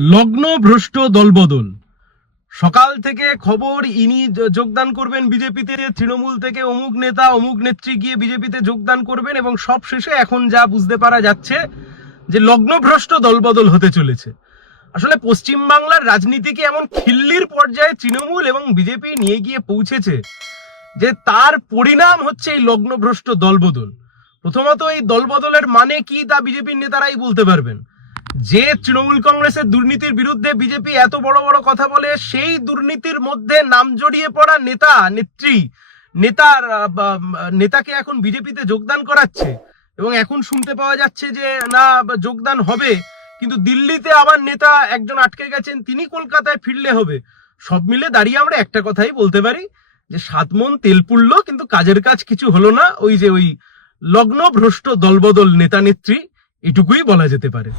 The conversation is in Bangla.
লগ্ন ভ্রষ্ট দলবদল। সকাল থেকে খবর ইনি যোগদান করবেন বিজেপিতে, তৃণমূল থেকে অমুক নেতা অমুক নেত্রী গিয়ে বিজেপিতে যোগদান করবেন, এবং সব শেষে এখন যা বুঝতে পারা যাচ্ছে যে লগ্নভ্রষ্ট দলবদল হতে চলেছে। আসলে পশ্চিমবাংলার রাজনীতিকে এমন খিল্লির পর্যায়ে তৃণমূল এবং বিজেপি নিয়ে গিয়ে পৌঁছেছে যে তার পরিণাম হচ্ছে এই লগ্নভ্রষ্ট দলবদল। প্রথমত এই দলবদলের মানে কি তা বিজেপির নেতারাই বলতে পারবেন। যে তৃণমূল কংগ্রেসের দুর্নীতির বিরুদ্ধে বিজেপি এত বড় বড় কথা বলে, সেই দুর্নীতির মধ্যে নাম জড়িয়ে পড়া নেতা নেত্রী নেতাকে এখন বিজেপিতে যোগদান করাচ্ছে, এবং এখন শুনতে পাওয়া যাচ্ছে যে না যোগদান হবে, কিন্তু দিল্লিতে আবার নেতা একজন আটকে গেছেন, তিনি কলকাতায় ফিরলে হবে। সব মিলে দাঁড়িয়ে আমরা একটা কথাই বলতে পারি যে 7 মণ তেল পুড়লো কিন্তু কাজের কাজ কিছু হলো না। ওই লগ্নভ্রষ্ট দলবদল নেতা নেত্রী, এটুকুই বলা যেতে পারে।